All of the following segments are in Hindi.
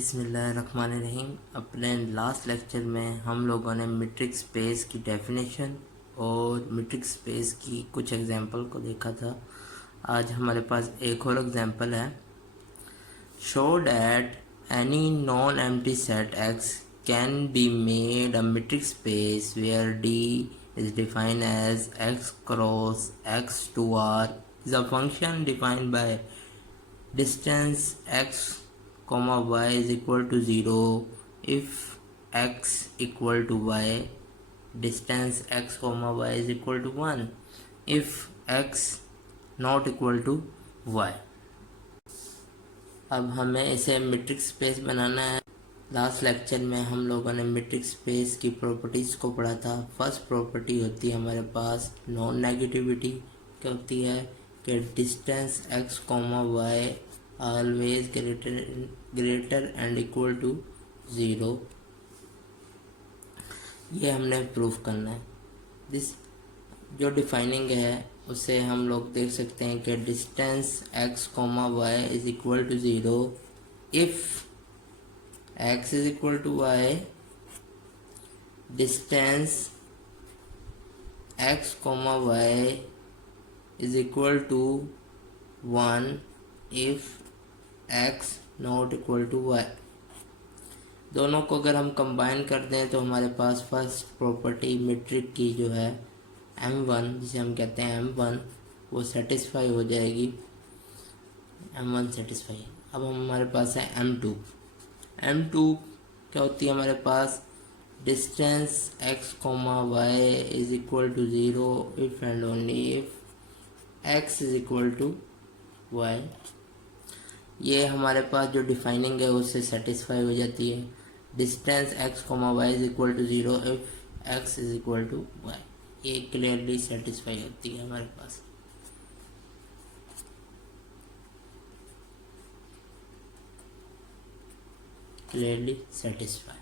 बिस्मिल्लाहिर्रहमानिर्रहीम। अपने लास्ट लेक्चर में हम लोगों ने मीट्रिक स्पेस की डेफिनेशन और मीट्रिक स्पेस की कुछ एग्जांपल को देखा था। आज हमारे पास एक और एग्जांपल है। Show that any non empty set x can be made a metric space where d is defined as x cross x to r is a function defined by distance x comma y is equal to 0 if x equal to y, distance x comma y is equal to 1 if x not equal to y। अब हमें इसे मीट्रिक स्पेस बनाना है। लास्ट लेक्चर में हम लोगों ने मीट्रिक स्पेस की प्रॉपर्टीज़ को पढ़ा था। फर्स्ट प्रॉपर्टी होती है हमारे पास नॉन नेगेटिविटी। क्या होती है कि distance x comma y always greater and equal to 0। ये हमने प्रूफ करना है। दिस जो डिफाइनिंग है उसे हम लोग देख सकते हैं कि distance x comma y is equal to 0 if x is equal to y, distance x comma y is equal to 1 if x not equal to y। दोनों को अगर हम कंबाइन कर दें तो हमारे पास फर्स्ट प्रॉपर्टी मीट्रिक की जो है m1 जिसे हम कहते हैं m1 वो सेटिस्फाई हो जाएगी। m1 satisfy. अब हमारे पास है m2। m2 क्या होती है हमारे पास distance x comma y is equal to 0 if and only if x is equal to y. ये हमारे पास जो डिफाइनिंग है उससे सेटिस्फाई हो जाती है। Distance x comma y is equal to 0 if x is equal to y. ये क्लियरली सेटिस्फाई होती है हमारे पास। Clearly satisfy.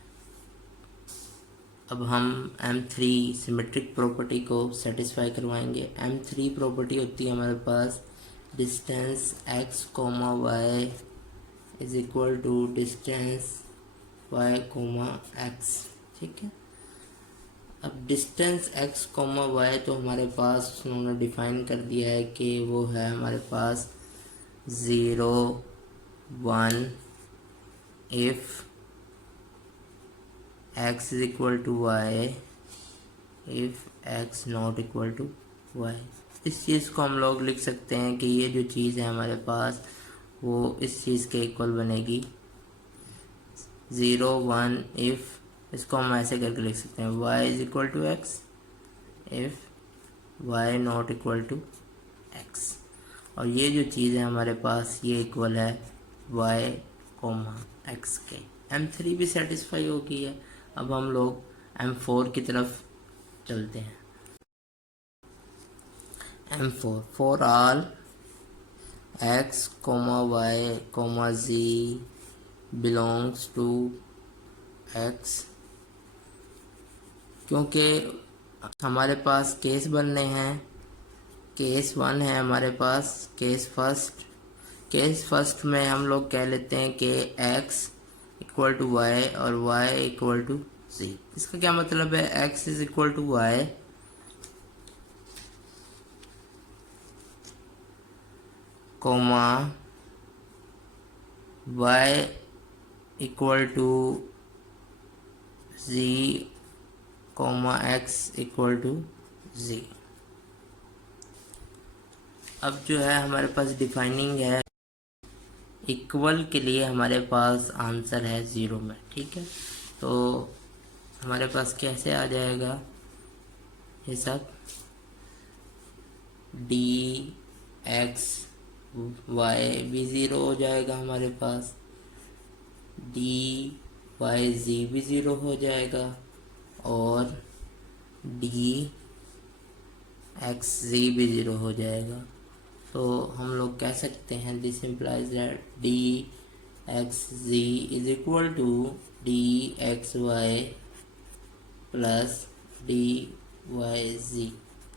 अब हम M3 सिमेट्रिक प्रॉपर्टी को सेटिस्फाई करवाएंगे। M3 प्रॉपर्टी होती है हमारे पास distance x comma y is equal to distance y comma x। ठीक है। अब डिस्टेंस x कोमा y तो हमारे पास उन्होंने डिफाइन कर दिया है कि वो है हमारे पास 0 1 if x is equal to y if x not equal to y। इस चीज़ को हम लोग लिख सकते हैं कि ये जो चीज़ है हमारे पास वो इस चीज़ के इक्वल बनेगी 0 1 if, इसको हम ऐसे करके लिख सकते हैं y is equal to x if y not equal to x। और ये जो चीज़ है हमारे पास ये इक्वल है y कोमा x के। M3 भी सेटिस्फाई हो गई है। अब हम लोग M4 की तरफ चलते हैं। M4 for all x comma y comma z belongs to x। क्योंकि हमारे पास केस बनने हैं। केस 1 है हमारे पास केस फर्स्ट में हम लोग कह लेते हैं कि x इक्वल टू वाई और y इक्वल टू z। इसका क्या मतलब है x is equal to y comma y equal to z comma x equal to z। अब जो है हमारे पास डिफाइनिंग है इक्वल के लिए हमारे पास आंसर है 0 में। ठीक है। तो हमारे पास कैसे आ जाएगा ये सब डी एक्स वाई भी 0 हो जाएगा हमारे पास, डी वाई जी भी 0 हो जाएगा और डी एक्स जी भी 0 हो जाएगा। तो हम लोग कह सकते हैं this implies that d x ji is equal to d x y plus d y z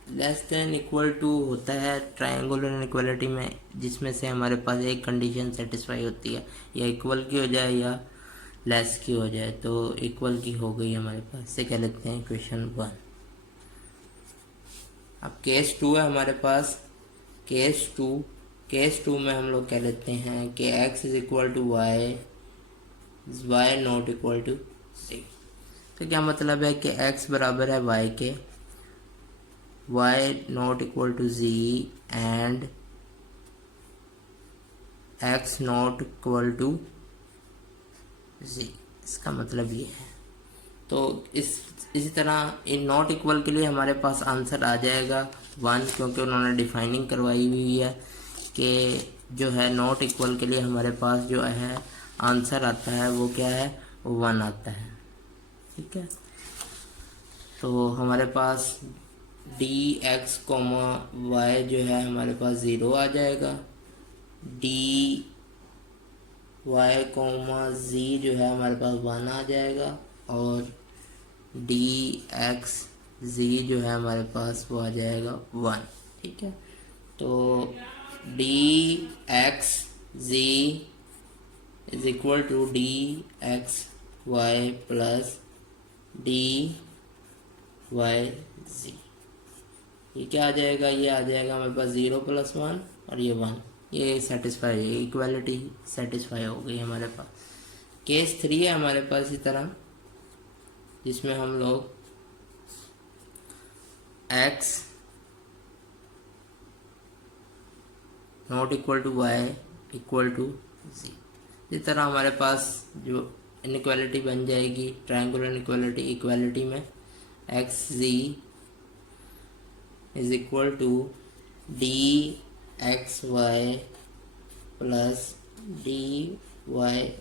less than equal to होता है ट्रायंगुलर इनइक्वालिटी में, जिसमें से हमारे पास एक कंडीशन सेटिस्फाई होती है, या इक्वल की हो जाए या लेस की हो जाए तो इक्वल की हो गई हमारे पास, इसे क्या लिखते हैं इक्वेशन 1। अब केस 2 है हमारे पास। केस टू में हम लोग क्या लेते हैं कि x is equal to y, y not equal to c. तो क्या मतलब है कि x बराबर है y के, y not equal to z and x not equal to z। इसका मतलब ये है। तो इसी तरह इन नॉट इक्वल के लिए हमारे पास आंसर आ जाएगा 1, क्योंकि उन्होंने डिफाइनिंग करवाई हुई है कि जो है नॉट इक्वल के लिए हमारे पास जो है आंसर आता है वो क्या है, वो 1 आता है। ठीक है, तो हमारे पास डी एक्स कोमा वाई जो है हमारे पास 0 आ जाएगा, डी वाई कोमा जी जो है हमारे पास 1 आ जाएगा, और डी एक्स जी जो है हमारे पास वो आ जाएगा 1। ठीक है, तो d x ji is equal to d x y plus d y g. ये क्या आ जाएगा, ये आ जाएगा हमारे पास 0 + 1 और ये 1, ये सेटिस्फाई है, इक्वालिटी सेटिस्फाई हो गई हमारे पास। केस 3 है हमारे पास इसी तरह, जिसमें हम लोग x not equal to y equal to g. इस तरह हमारे पास जो इनइक्वालिटी बन जाएगी ट्रायंगुलर इक्वालिटी में x ji is equal to d x y plus d y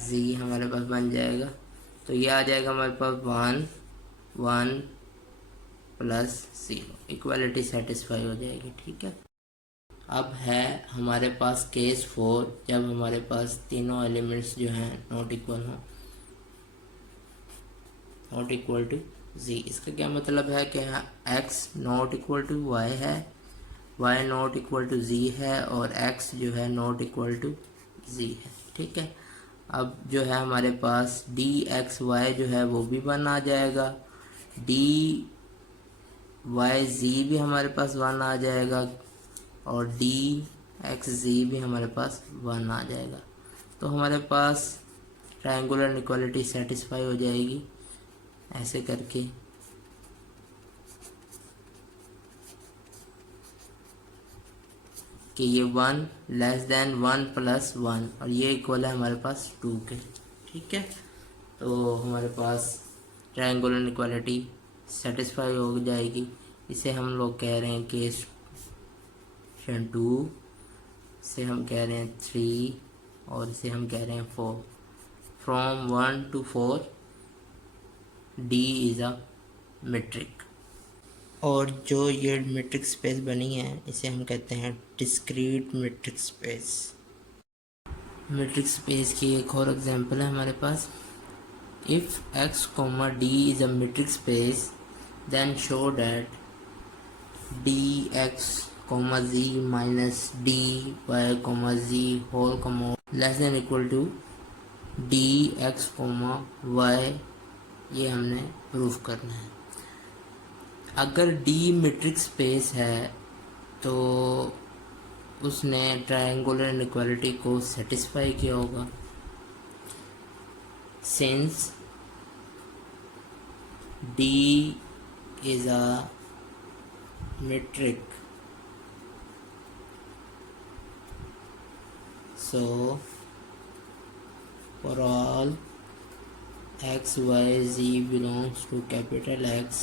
g हमारे पास बन जाएगा। तो ये आ जाएगा हमारे पास 1 प्लस 0, इक्वालिटी सेटिस्फाई हो जाएगी। ठीक है, अब है हमारे पास केस 4, जब हमारे पास तीनों एलिमेंट्स जो हैं नॉट इक्वल टू जी। इसका क्या मतलब है कि x not equal to y है, y not equal to z है, और x जो है नॉट इक्वल टू जी है। ठीक है, अब जो है हमारे पास डी एक्स वाई जो है वो भी 1 आ जाएगा, डी वाई जी भी हमारे पास 1 आ जाएगा, और डी एक्स जी भी हमारे पास 1 आ जाएगा। तो हमारे पास ट्रायंगुलर इनइक्वालिटी सेटिस्फाई हो जाएगी ऐसे करके। कि ये 1 लेस देन 1 प्लस 1 और ये इक्वल है हमारे पास 2 के। ठीक है, तो हमारे पास ट्रायंगुलर इनइक्वालिटी सेटिस्फाई हो जाएगी। इसे हम लोग कह रहे हैं केस 2, इसे हम कह रहे हैं 3, और इसे हम कह रहे हैं 4। From 1 to 4 d is a metric, और जो ये मेट्रिक स्पेस बनी है इसे हम कहते हैं discrete metric space. Metric space की एक और एग्जांपल है हमारे पास, if x, d is a metric space then show that dx, z minus dy, z whole less than equal to dx, y। ये हमने प्रूफ करना है। अगर D मेट्रिक स्पेस है तो उसने ट्रायंगुलर इनइक्वालिटी को सेटिस्फाई किया होगा, since D is a metric, so for all x, y, z belongs to capital X,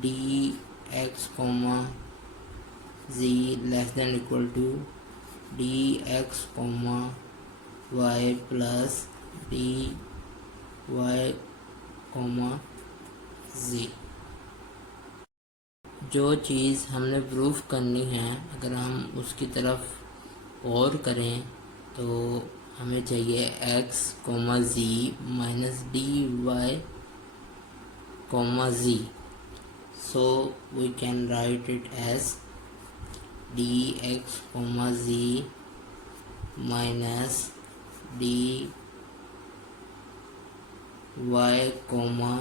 d x, z less than equal to d x, y plus d y, z। जो चीज़ हमने प्रूफ करनी है अगर हम उसकी तरफ और करें तो हमें चाहिए x, z minus dy, z। So we can write it as d x comma z minus d y comma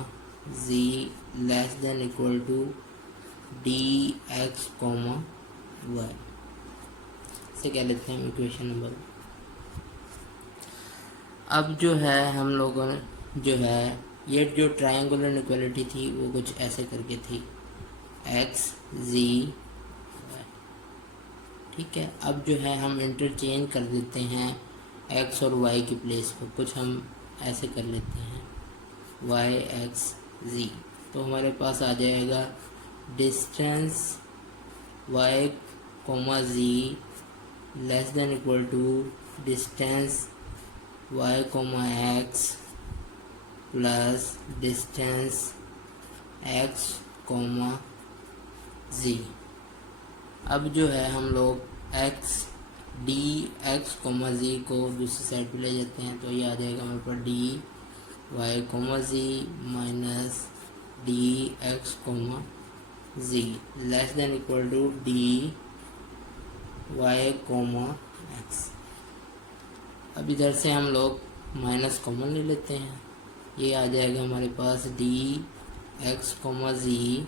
z less than equal to d x comma y से क्या लेते हैं इक्वेशन नंबर। अब जो है हम लोगों ने जो है ये जो ट्रायंगुलर इक्वालिटी थी वो कुछ ऐसे करके थी एक्स जी वाई, ठीक है। अब जो है हम इंटरचेंज कर देते हैं एक्स और वाई की प्लेस पर, कुछ हम ऐसे कर लेते हैं वाई एक्स जी, तो हमारे पास आ जाएगा distance y comma z less than equal to distance y comma x plus distance x comma z. अब जो है हम लोग x d x comma z को दूसरी साइड पे ले जाते हैं, तो ये आ जाएगा हमारे पास d y comma z minus d x comma z less than equal to d y comma x. अब इधर से हम लोग माइनस कॉमन ले लेते हैं, ये आ जाएगा हमारे पास d x comma z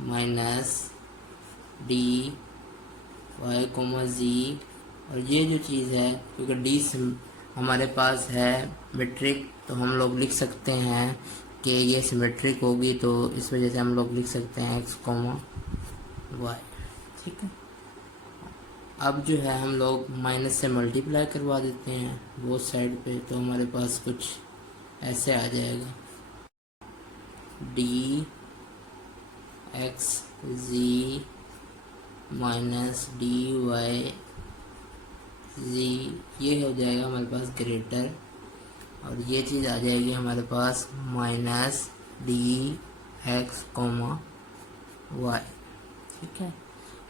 minus d y comma जी, और ये जो चीज़ है क्योंकि डी हमारे पास है मेट्रिक, तो हम लोग लिख सकते हैं कि ये सिमेट्रिक होगी, तो इस वजह से हम लोग लिख सकते हैं एक्स कोमा वाई, ठीक है। अब जो है हम लोग माइनस से मल्टीप्लाई करवा देते हैं बोथ साइड पे, तो हमारे पास कुछ ऐसे आ जाएगा डी एक्स जी माइनस डी वाई जी, ये हो जाएगा हमारे पास ग्रेटर, और ये चीज़ आ जाएगी हमारे पास minus d x comma y, ठीक है।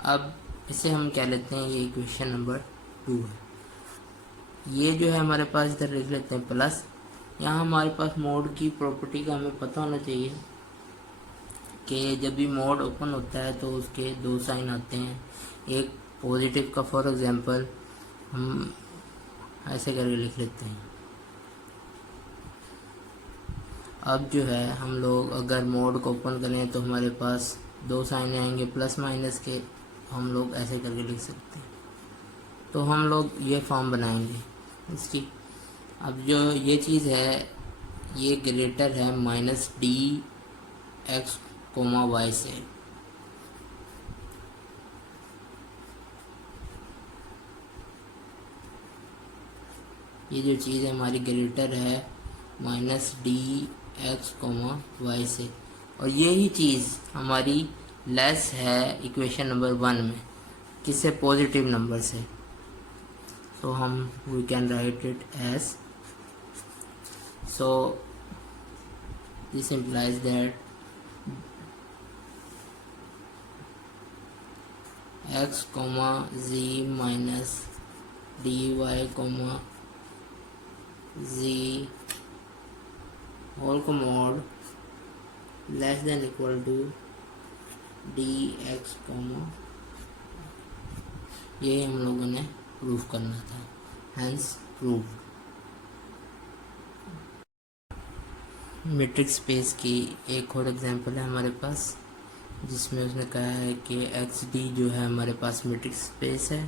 अब इसे हम क्या लेते हैं, ये इक्वेशन नंबर 2 है। ये जो है हमारे पास इधर लिख लेते हैं प्लस, यहाँ हमारे पास मोड की प्रॉपर्टी का हमें पता होना चाहिए कि जब भी मोड ओपन होता है तो उसके दो साइन आते हैं, एक पॉजिटिव का, फॉर एग्जांपल हम ऐसे करके लिख लेते हैं। अब जो है हम लोग अगर मोड को ओपन करें तो हमारे पास दो साइन आएंगे प्लस माइनस के, हम लोग ऐसे करके लिख सकते हैं, तो हम लोग ये फॉर्म बनाएंगे इसकी। अब जो ये चीज़ है ये ग्रेटर है minus d x comma y से, ये जो चीज़ है हमारी ग्रेटर है minus d x comma y से, और यही चीज़ हमारी लेस है इक्वेशन नंबर 1 में, किससे, पॉजिटिव नंबर से। सो हम we can write it as, so this implies that x comma z minus dy comma z whole mod less than equal to dx comma, ये हम लोगों ने प्रूफ करना था, हैंस प्रूव्ड। मैट्रिक्स स्पेस की एक और एग्जांपल है हमारे पास, जिसमें उसने कहा है कि एक्स डी जो है हमारे पास मैट्रिक्स स्पेस है।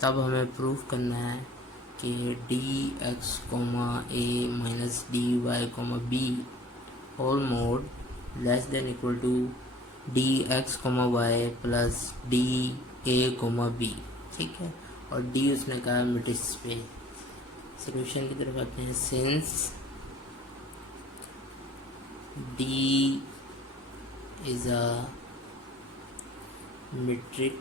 तब हमें प्रूफ करना है कि d x comma a minus d y comma b whole mod less than equal to d x comma y plus d a comma b, ठीक है। और डी उसने कहा मैट्रिक्स स्पेस। सॉल्यूशन की तरफ आते हैं। Since D is a metric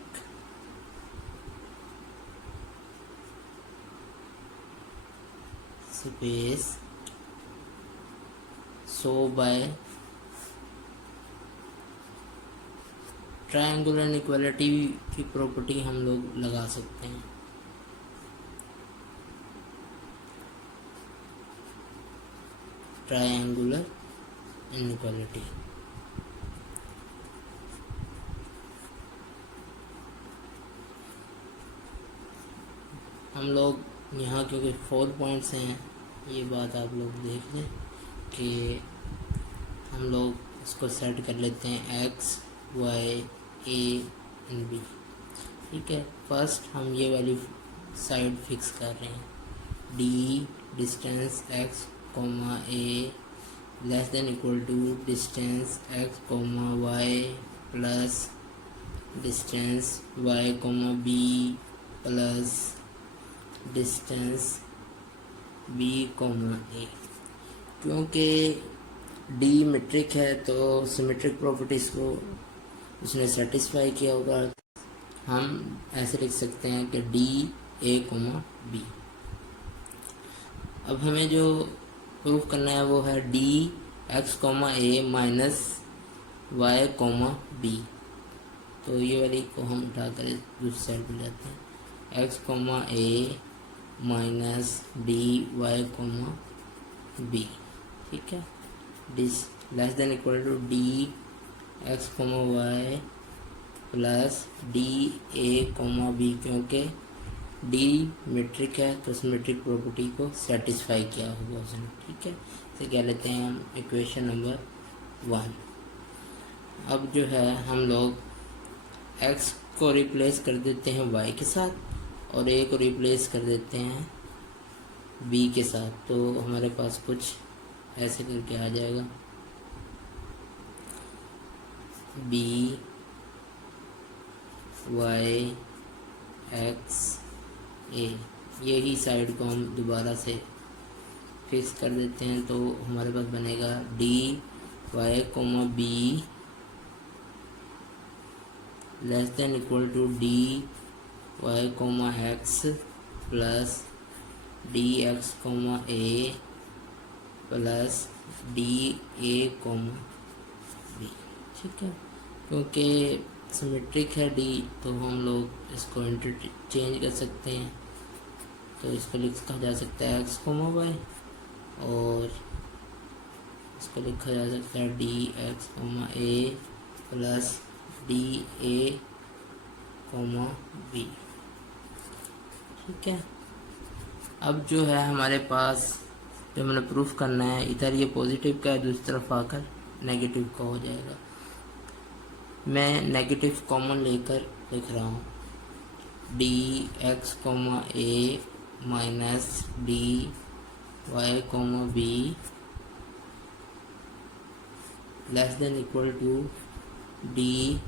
space, so by triangular inequality की प्रॉपर्टी हम लोग लगा सकते हैं। ट्रायंगुलर इनइक्वालिटी हम लोग यहाँ क्योंकि 4 पॉइंट्स हैं, ये बात आप लोग देख लें कि हम लोग इसको सेट कर लेते हैं x y a and b. ठीक है, फर्स्ट हम ये वाली साइड फिक्स कर रहे हैं, d distance x comma a less than equal to distance x comma y plus distance y comma b plus distance b comma a. क्योंकि डी मेट्रिक है तो सिमेट्रिक प्रॉपर्टीज़ को उसने सेटिस्फाई किया होगा। हम ऐसे लिख सकते हैं कि डी ए कोमा बी। अब हमें जो प्रूफ करना है वो है d x comma a minus Y comma B. तो ये वाली को हम उठाकर दूसरी साइड पर जाते हैं, x comma a minus d y comma b. ठीक है, this less than equal to d x comma y plus d a comma b. क्योंकि डी मेट्रिक है तो उस मेट्रिक प्रॉपर्टी को सेटिस्फाई किया होगा उसने। ठीक है, इसे क्या लेते हैं हम इक्वेशन नंबर 1। अब जो है हम लोग x को रिप्लेस कर देते हैं y के साथ और a को रिप्लेस कर देते हैं b के साथ। तो हमारे पास कुछ ऐसे करके आ जाएगा, b y x a। यही साइड को हम दोबारा से फिक्स कर देते हैं तो हमारे पास बनेगा d y comma b less than equal to d y comma x plus d x comma a plus d a comma b. ठीक है, क्योंकि सिमेट्रिक है डी तो हम लोग इसको इंटरचेंज कर सकते हैं। तो इसको लिखा जा सकता है एक्स कोमा वाई और इसको लिखा जा सकता है d x comma a plus d a comma b. ठीक है, अब जो है हमारे पास जो मैंने प्रूफ करना है, इधर ये पॉजिटिव का है, दूसरी तरफ आकर नेगेटिव का हो जाएगा। मैं नेगेटिव कॉमन लेकर लिख रहा हूँ, d x comma a minus d y comma b less than equal to d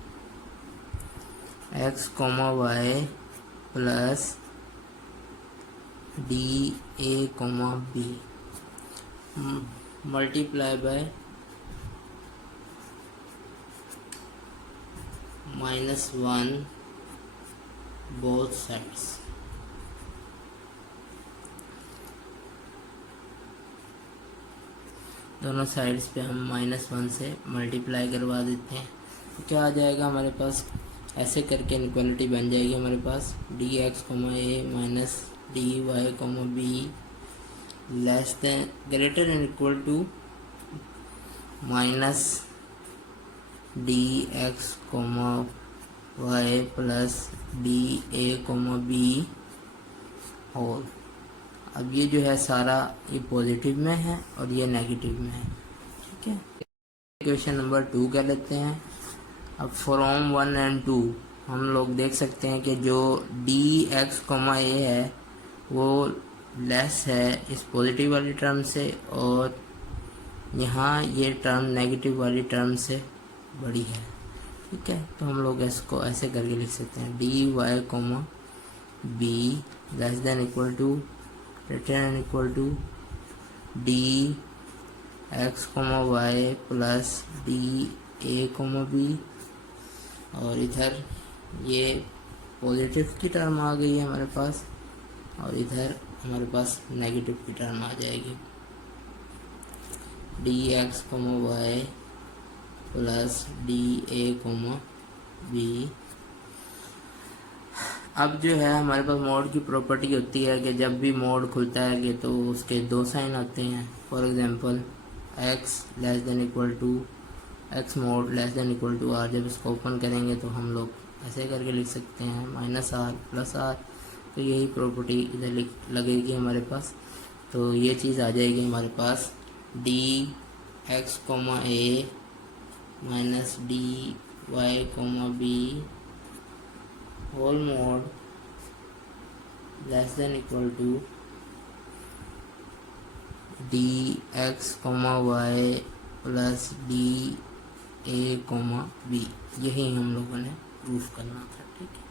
x comma y plus d a comma b multiply by -1 both sides. दोनों साइड्स पे हम -1 से मल्टीप्लाई करवा देते हैं तो क्या आ जाएगा हमारे पास, ऐसे करके इनक्वालिटी बन जाएगी हमारे पास d x comma a minus d y comma b less than greater and equal to minus d x comma y plus d a comma b whole. अब ये जो है सारा ये पॉजिटिव में है और ये नेगेटिव में है। ठीक है, इक्वेशन नंबर 2 कर लेते हैं। अब फ्रॉम 1 and 2 हम लोग देख सकते हैं कि जो डी एक्स कोमा ए है वो लेस है इस पॉजिटिव वाली टर्म से और यहाँ ये टर्म नेगेटिव वाली टर्म से बड़ी है। ठीक है, तो हम लोग इसको ऐसे करके लिख सकते हैं d y comma b less than equal to greater and equal to d x comma y plus d a comma b. और इधर ये पॉजिटिव की टर्म आ गई है हमारे पास और इधर हमारे पास नेगेटिव की टर्म आ जाएगी, d x comma y plus d a comma b. अब जो है हमारे पास मोड की प्रॉपर्टी होती है कि जब भी मोड खुलता है कि तो उसके 2 साइन आते हैं। For example x less than equal to x mod less than equal to r. जब इसको ओपन करेंगे तो हम लोग ऐसे करके लिख सकते हैं -r + r तो यही प्रॉपर्टी इधर लगेगी हमारे पास। तो ये चीज़ आ जाएगी हमारे पास d x comma a minus d y comma b whole mod less than equal to d x comma y plus d a comma b. यही हम लोगों ने प्रूफ करना था, ठीक है।